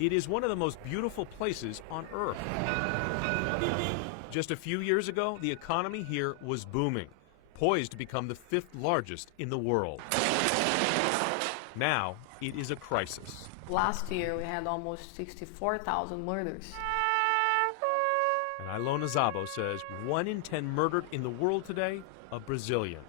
It is one of the most beautiful places on Earth. Just a few years ago, the economy here was booming, poised to become the 5th largest in the world. Now, it is a crisis. Last year, we had almost 64,000 murders. And Ilona Szabo says 1 in 10 murdered in the world today, a Brazilian.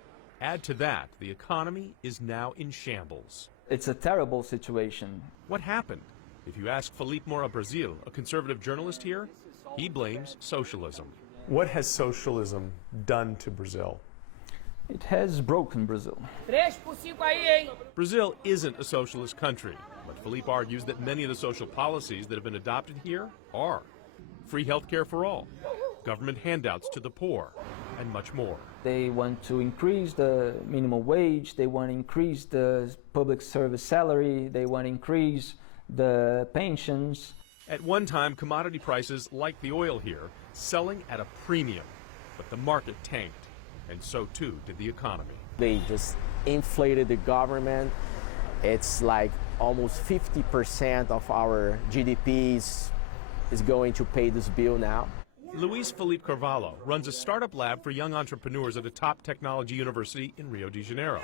Add to that, the economy is now in shambles. It's a terrible situation. What happened? If you ask Felipe Moura Brazil, a conservative journalist here, he blames socialism. What has socialism done to Brazil? It has broken Brazil. Brazil isn't a socialist country, but Felipe argues that many of the social policies that have been adopted here are. Free health care for all, government handouts to the poor, and much more. They want to increase the minimum wage, they want to increase the public service salary, they want to increase the pensions. At one time, commodity prices, like the oil here, selling at a premium. But the market tanked, and so too did the economy. They just inflated the government. It's like almost 50% of our GDP is going to pay this bill now. Luis Felipe Carvalho runs a startup lab for young entrepreneurs at a top technology university in Rio de Janeiro.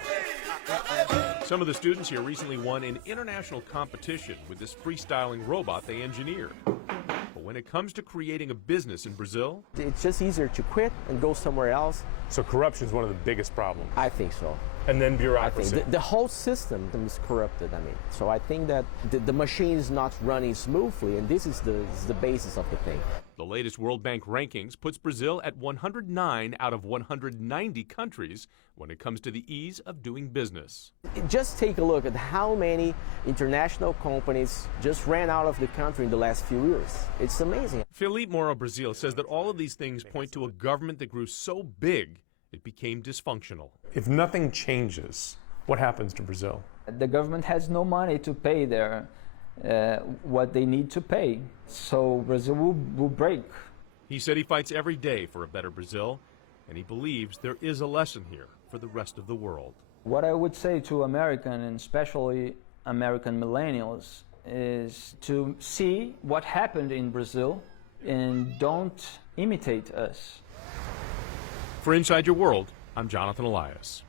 Some of the students here recently won an international competition with this freestyling robot they engineered. But when it comes to creating a business in Brazil, It's just easier to quit and go somewhere else. So corruption is one of the biggest problems. I think so. And then I bureaucracy. think the whole system is corrupted. So I think that the machine is not running smoothly, and this is the basis of the thing. the latest World Bank rankings puts Brazil at 109 out of 190 countries when it comes to the ease of doing business. Just take a look at how many international companies just ran out of the country in the last few years. It's amazing. Felipe Moura Brazil says that all of these things point to a government that grew so big it became dysfunctional. If nothing changes, what happens to Brazil? The government has no money to pay their what they need to pay, so Brazil will break. He said he fights every day for a better Brazil, and he believes there is a lesson here for the rest of the world. What I would say to American, and especially American millennials, is to see what happened in Brazil and don't imitate us. For Inside Your World, I'm Jonathan Elias.